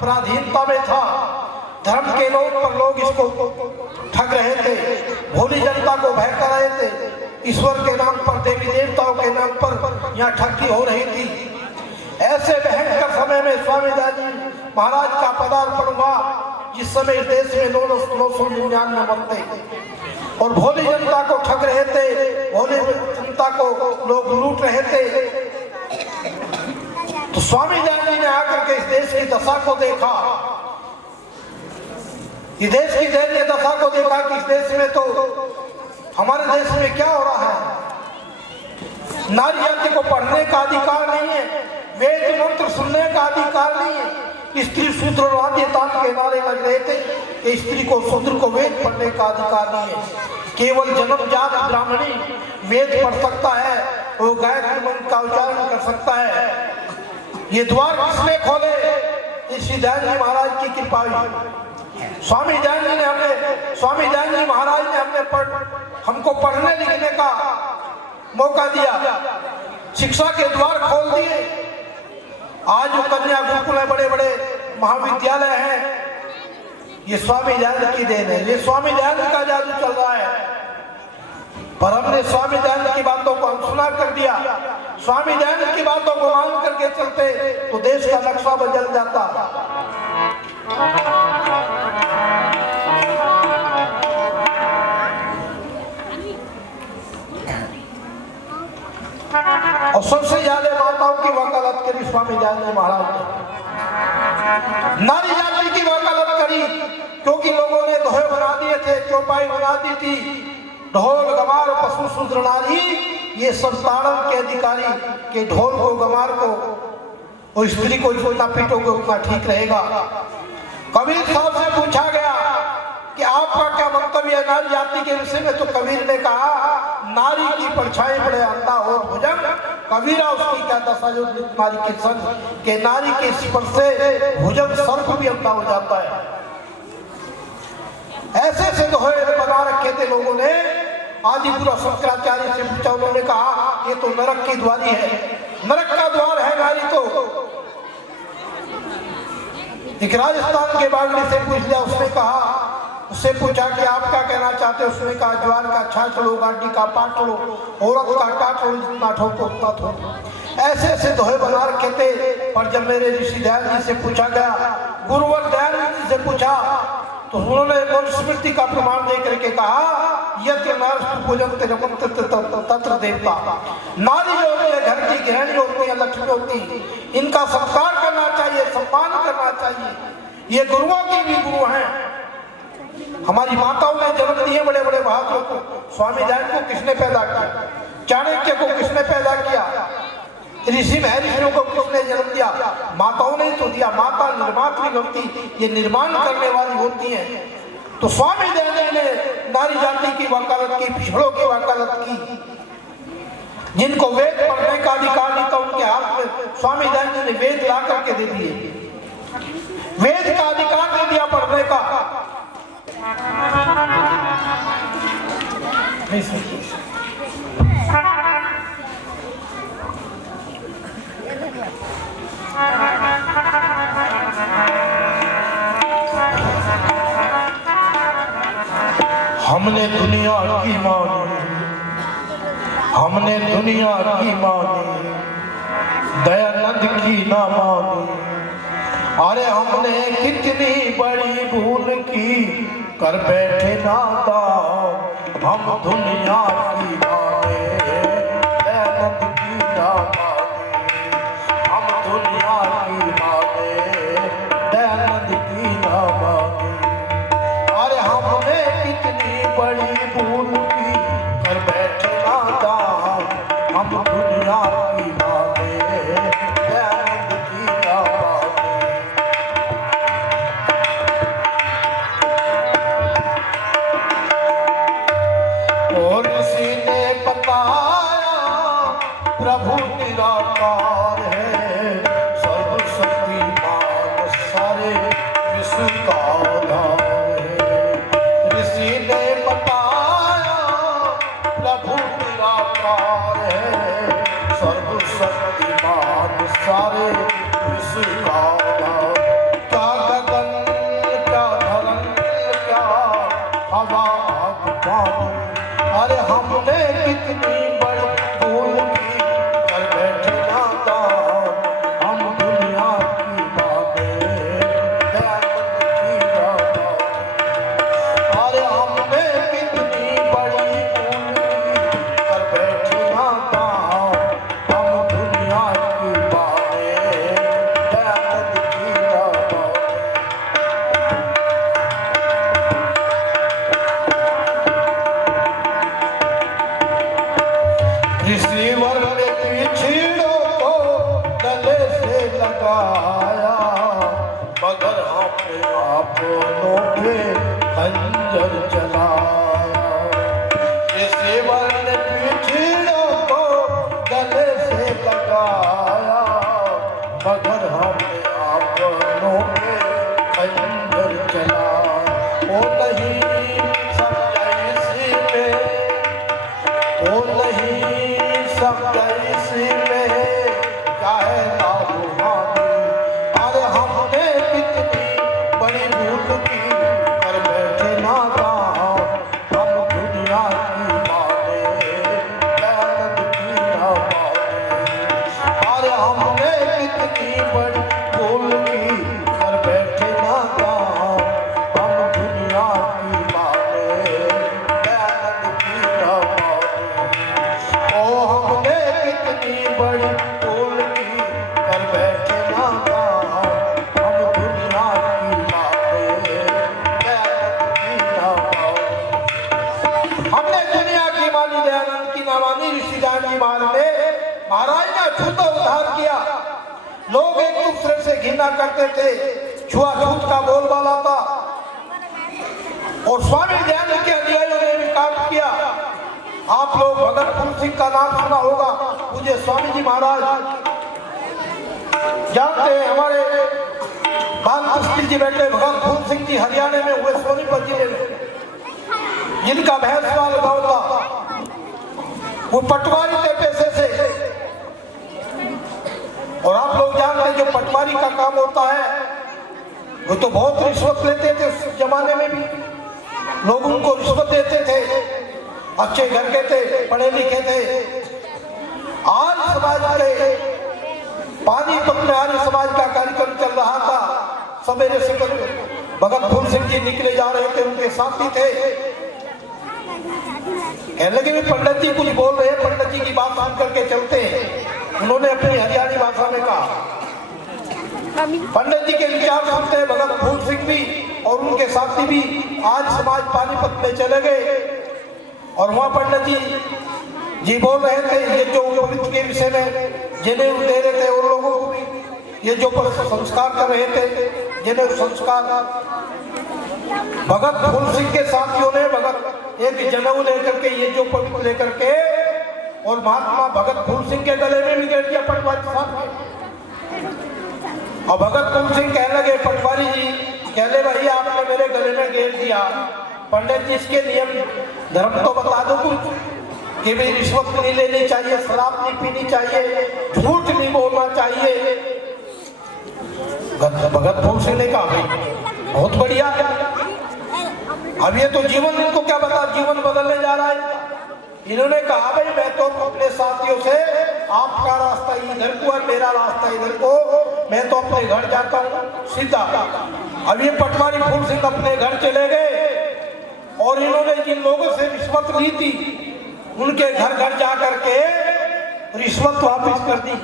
पराधीनता में था। धर्म के लोग पर लोग इसको ठग रहे थे, भोली जनता को बहका रहे थे। ईश्वर के नाम पर, देवी देवताओं के नाम पर यहाँ ठगी हो रही थी। ऐसे भयंकर समय में स्वामी दयानंद महाराज का पदार्पण हुआ, जिस समय इस देश में 999 मरते और भोली जनता को ठग रहे थे, भोली जनता को लोग लूट रहे थे। तो स्वामी दयानंद जी ने आकर के इस देश की दशा को देखा, इस देश की दयनीय दशा को देखा कि इस देश में तो हमारे देश में क्या हो रहा है। नारी जाति को पढ़ने का अधिकार नहीं है, वेद मंत्र सुनने का अधिकार नहीं है। स्त्री शूद्रवाद्यता के नारे लग रहे थे कि स्त्री को, शूद्र को वेद पढ़ने का अधिकार नहीं है। केवल जन्मजात ब्राह्मणी वेद पढ़ सकता है, वो गायत्री मंत्र का उच्चारण कर सकता है। ये द्वार किसने खोले? इस दयानंद जी महाराज की कृपा हुई। स्वामी दयानंद जी महाराज ने हमको पढ़ने लिखने का मौका दिया, शिक्षा के द्वार खोल दिए। आज जो कन्या गुरुकुल है, बड़े बड़े महाविद्यालय हैं, ये स्वामी दयानंद की देन है। ये स्वामी दयानंद का जादू चल रहा है। पर हमने स्वामी दयानंद की बातों को अनसुना कर दिया। स्वामी दयानंद की बातों को मान करके चलते तो देश का नक्शा बदल जाता। और सबसे ज्यादा माताओं की वकालत करी स्वामी दयानंद महाराज ने। नारी जाति की वकालत करी, क्योंकि लोगों ने दोहे बना दिए थे, चौपाई बना दी थी। ढोल गमार पशु शूद्र नारी, ये सब ताड़न के अधिकारी के ढोल को, गमार को और स्त्री को जितना पीटोगे उतना ठीक रहेगा। कबीर साहब से पूछा गया कि आपका क्या मंतव्य है नारी जाति के विषय में? तो कबीर ने कहा, नारी की परछाई बड़े अंधा और भुजंग, कबीरा उसकी क्या दशा जो नारी के संग, के नारी के स्पर्श से भुजंग सर्प भी अंधा हो जाता है। ऐसे से दोहे बना रखे थे लोगों ने। आदिपुरा शंकराचार्य से पूछा, उन्होंने कहा ये तो नरक की द्वारी है, नरक का द्वार है नारी। तो एक राजस्थान के बागड़ी से पूछ लिया, उसने कहा, उससे पूछा कि आप क्या कहना चाहते हो? उसने कहा ज्वार का छाछ लो, गांडी का पाट लो, औरत का काट लो, जितना ठोको उतना ठोको। ऐसे ऐसे दोहे बना रखे थे। पर जब मेरे ऋषि दयानंद जी से पूछा गया, गुरुवर दयानंद जी से पूछा, तो उन्होंने मनुस्मृति का प्रमाण दे करके कहा, यत्र नारी पूजन्ते रमन्ते तत्र देवता। नारी जो होती है घर की गृहिणी होती है, लक्ष्मी होती है, इनका सत्कार करना चाहिए, सम्मान करना चाहिए। ये गुरुओं की भी गुरु हैं। हमारी माताओं ने जन्म दिए बड़े बड़े बहादुरों को। स्वामी दयानंद को किसने पैदा किया? चाणक्य को किसने पैदा किया? ऋषि महर्षियों को किसने जन्म दिया? माताओं ने तो दिया। माता निर्मात्री होती, ये निर्माण करने वाली होती है। तो स्वामी दयानंद ने नारी जाति की वकालत की, पिछड़ों की वकालत की। जिनको वेद पढ़ने का अधिकार नहीं था, उनके हाथ में स्वामी दयानंद ने वेद ला करके दे दिए, वेद का अधिकार दे दिया पढ़ने का। हमने दुनिया की मानी, हमने दुनिया की मानी, दयानंद की ना मानी। अरे हमने कितनी बड़ी भूल की, कर बैठे नाता हम दुनिया की माने, दयानंद की ना माने। हम दुनिया की माने, दयानंद की ना माने। अरे हमने कितनी बड़ी भूल की, कर बैठे नाता हम दुनिया की माने, दयानंद की ना माने। और किसी ने हमने कितनी बड़ी भूल की, कर बैठे नादान हम दुनिया की बातें, दयानंद की बातें। अरे हमने कितनी बड़ी भूल की, कर बैठे नादान हम दुनिया की बातें, दयानंद की बातें। रिसीवर ने पिछड़ों को गले से लगाया, मगर हमने अपनों पे खंजर चलाया। रिसीवर ने पिछड़ों को गले से लगाया, मगर हमने अपनों पे खंजर चलाया। ओ नहीं समझा इसी में, ओ नहीं समझा इसी में क्या है नागुमानी। अरे हमने कितनी बड़ी भूल की, कर बैठे नादान हम दुनिया की माने, दयानंद की ना माने। अरे हमने कितनी बड़ी भूल की, कर बैठे नादान हम दुनिया की माने, दयानंद की ना माने। ओ हमने कितनी बड़ी भूल की, कर बैठे नादान हम दुनिया की माने, दयानंद की ना माने। हमने दुनिया की मानी, दयानंद की ना मानी। ऋषिदान जी महाराज ने अछूता उद्धार किया। लोग एक दूसरे से घृणा करते थे, छुआछूत का बोलबाला था, और स्वामी दयानंद के अनुयायियों ने भी काम किया। आप लोग भगत फूल सिंह का नाम सुना होगा, मुझे स्वामी जी महाराज जानते हैं। हमारे बालकृष्ण जी बेटे भगत फूल सिंह जी हरियाणा में हुए, सोनीपत जिले में, जिनका भैंसवाल गांव था। वो पटवारी थे पैसे से, और आप लोग जानते हैं जो पटवारी का काम होता है वो तो बहुत रिश्वत लेते थे। उस जमाने में भी लोग उनको रिश्वत देते थे। अच्छे घर के थे, पढ़े लिखे थे। आर्य समाज के पानीपत में आर्य समाज का कार्यक्रम चल रहा था। सवेरे से भगत फूल सिंह जी निकले जा रहे थे, उनके साथी थे। कहने लगे भी पंडित जी कुछ बोल रहे हैं, पंडित जी की बात मान करके चलते हैं। उन्होंने अपनी हरियाणी भाषा में कहा। पंडित जी के विचार सुनते हैं भगत फूल सिंह भी और उनके साथी भी आर्य समाज पानीपत में चले गए। और वहाँ पंडित जी बोल रहे थे, ये जो पवित्र के विषय में जिन्हें दे रहे थे उन लोगों को भी, ये जो संस्कार कर रहे थे, जिन्हें संस्कार भगत फूल सिंह के साथियों ने भगत एक जनेऊ लेकर के, ये जो पवित्र लेकर के, और महात्मा भगत फूल सिंह के गले में भी गेर दिया पटवारी साहब के। और भगत फूल सिंह कहने लगे, पटवारी जी कहले भाई आपने मेरे गले में गेर दिया, पंडित जी इसके नियम धर्म तो बता दो कुछ, कि भाई रिश्वत नहीं लेनी चाहिए, शराब नहीं पीनी चाहिए, झूठ नहीं बोलना चाहिए। भगत फूल सिंह ने कहा भाई बहुत बढ़िया, अब ये तो जीवन, इनको क्या बता, जीवन बदलने जा रहा है। इन्होंने कहा भाई मैं तो अपने साथियों से आपका रास्ता इधर को और मेरा रास्ता इधर को, मैं तो अपने घर जाता हूँ सीधा। अब ये पटवारी फूल सिंह अपने घर चले गए और इन्होंने जिन लोगों से रिश्वत ली थी उनके घर घर जा करके रिश्वत वापस कर दी।